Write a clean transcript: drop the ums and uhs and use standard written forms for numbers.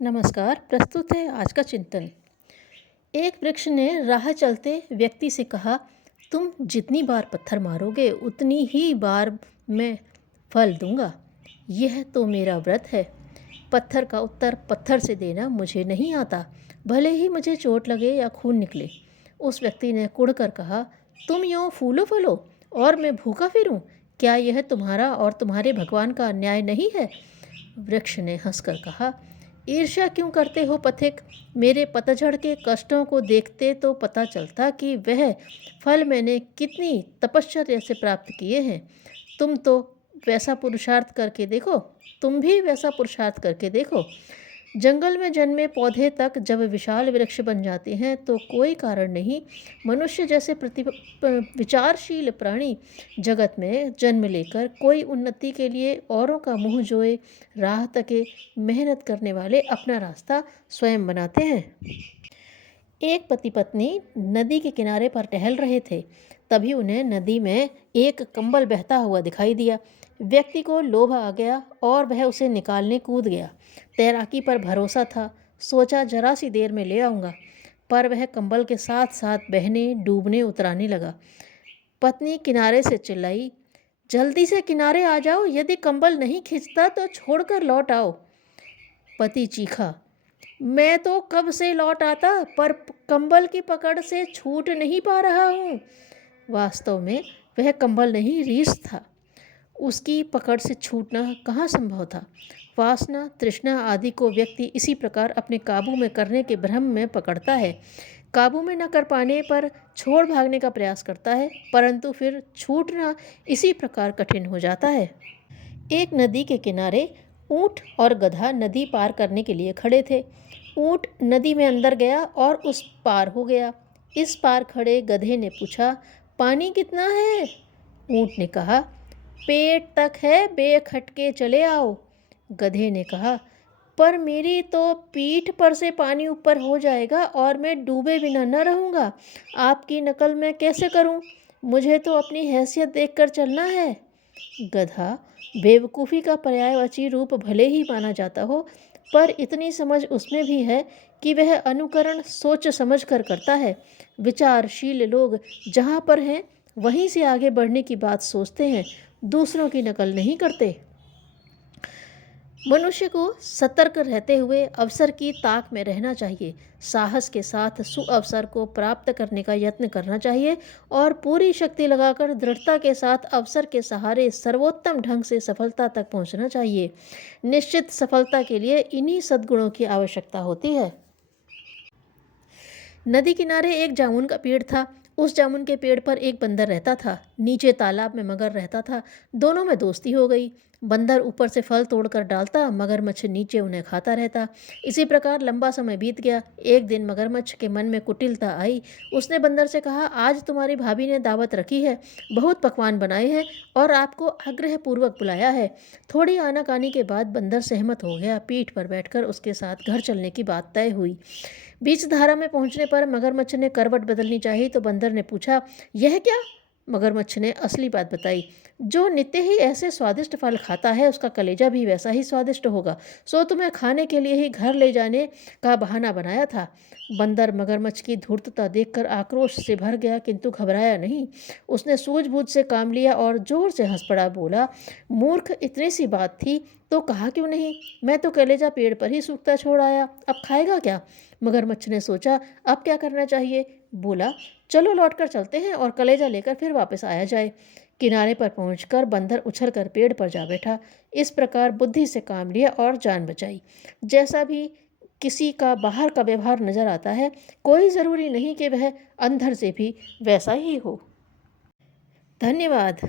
नमस्कार। प्रस्तुत है आज का चिंतन। एक वृक्ष ने राह चलते व्यक्ति से कहा, तुम जितनी बार पत्थर मारोगे उतनी ही बार मैं फल दूंगा। यह तो मेरा व्रत है। पत्थर का उत्तर पत्थर से देना मुझे नहीं आता, भले ही मुझे चोट लगे या खून निकले। उस व्यक्ति ने कुढ़ कर कहा, तुम यूँ फूलो फलो और मैं भूखा फिरूं। क्या यह तुम्हारा और तुम्हारे भगवान का अन्याय नहीं है? वृक्ष ने हंसकर कहा, ईर्ष्या क्यों करते हो पथिक? मेरे पतझड़ के कष्टों को देखते तो पता चलता कि वह फल मैंने कितनी तपश्चर्या से प्राप्त किए हैं। तुम तो वैसा पुरुषार्थ करके देखो, तुम भी वैसा पुरुषार्थ करके देखो। जंगल में जन्मे पौधे तक जब विशाल वृक्ष बन जाते हैं तो कोई कारण नहीं मनुष्य जैसे विचारशील प्राणी जगत में जन्म लेकर कोई उन्नति के लिए औरों का मुंह जोए, राह तके मेहनत करने वाले अपना रास्ता स्वयं बनाते हैं। एक पति पत्नी नदी के किनारे पर टहल रहे थे। तभी उन्हें नदी में एक कंबल बहता हुआ दिखाई दिया। व्यक्ति को लोभ आ गया और वह उसे निकालने कूद गया। तैराकी पर भरोसा था, सोचा जरा सी देर में ले आऊँगा, पर वह कंबल के साथ साथ बहने डूबने उतराने लगा। पत्नी किनारे से चिल्लाई, जल्दी से किनारे आ जाओ, यदि कंबल नहीं खींचता तो छोड़कर लौट आओ। पति चीखा, मैं तो कब से लौट आता, पर कंबल की पकड़ से छूट नहीं पा रहा हूँ। वास्तव में वह कंबल नहीं, रीछ था। उसकी पकड़ से छूटना कहाँ संभव था? वासना, तृष्णा आदि को व्यक्ति इसी प्रकार अपने काबू में करने के भ्रम में पकड़ता है। काबू में न कर पाने पर छोड़ भागने का प्रयास करता है, परंतु फिर छूटना इसी प्रकार कठिन हो जाता है। एक नदी के किनारे ऊंट और गधा नदी पार करने के लिए खड़े थे। ऊंट नदी में अंदर गया और उस पार हो गया। इस पार खड़े गधे ने पूछा, पानी कितना है? ऊंट ने कहा, पेट तक है, बेखटके चले आओ। गधे ने कहा, पर मेरी तो पीठ पर से पानी ऊपर हो जाएगा और मैं डूबे बिना न रहूँगा। आपकी नकल मैं कैसे करूँ? मुझे तो अपनी हैसियत देखकर चलना है। गधा बेवकूफ़ी का पर्यायवाची रूप भले ही माना जाता हो, पर इतनी समझ उसमें भी है कि वह अनुकरण सोच समझ कर करता है। विचारशील लोग जहाँ पर हैं वहीं से आगे बढ़ने की बात सोचते हैं, दूसरों की नकल नहीं करते। मनुष्य को सतर्क रहते हुए अवसर की ताक में रहना चाहिए। साहस के साथ सुअवसर को प्राप्त करने का यत्न करना चाहिए और पूरी शक्ति लगाकर दृढ़ता के साथ अवसर के सहारे सर्वोत्तम ढंग से सफलता तक पहुंचना चाहिए। निश्चित सफलता के लिए इन्हीं सद्गुणों की आवश्यकता होती है। नदी किनारे एक जामुन का पेड़ था। उस जामुन के पेड़ पर एक बंदर रहता था। नीचे तालाब में मगर रहता था। दोनों में दोस्ती हो गई। बंदर ऊपर से फल तोड़कर डालता, मगरमच्छ नीचे उन्हें खाता रहता। इसी प्रकार लंबा समय बीत गया। एक दिन मगरमच्छ के मन में कुटिलता आई। उसने बंदर से कहा, आज तुम्हारी भाभी ने दावत रखी है, बहुत पकवान बनाए हैं और आपको आग्रहपूर्वक बुलाया है। थोड़ी आनाकानी के बाद बंदर सहमत हो गया। पीठ पर बैठकर उसके साथ घर चलने की बात तय हुई। बीच धारा में पहुंचने पर मगरमच्छ ने करवट बदलनी चाहिए तो बंदर ने पूछा, यह क्या? मगरमच्छ ने असली बात बताई, जो नित्य ही ऐसे स्वादिष्ट फल खाता है उसका कलेजा भी वैसा ही स्वादिष्ट होगा, सो तुम्हें खाने के लिए ही घर ले जाने का बहाना बनाया था। बंदर मगरमच्छ की धूर्तता देखकर आक्रोश से भर गया, किंतु घबराया नहीं। उसने सूझबूझ से काम लिया और जोर से हंस पड़ा। बोला, मूर्ख, इतनी सी बात थी तो कहा क्यों नहीं? मैं तो कलेजा पेड़ पर ही सूखता छोड़ आया, अब खाएगा क्या? मगरमच्छ ने सोचा, अब क्या करना चाहिए। बोला, चलो लौटकर चलते हैं और कलेजा लेकर फिर वापस आया जाए। किनारे पर पहुंचकर बंदर उछलकर पेड़ पर जा बैठा। इस प्रकार बुद्धि से काम लिया और जान बचाई। जैसा भी किसी का बाहर का व्यवहार नजर आता है, कोई ज़रूरी नहीं कि वह अंदर से भी वैसा ही हो। धन्यवाद।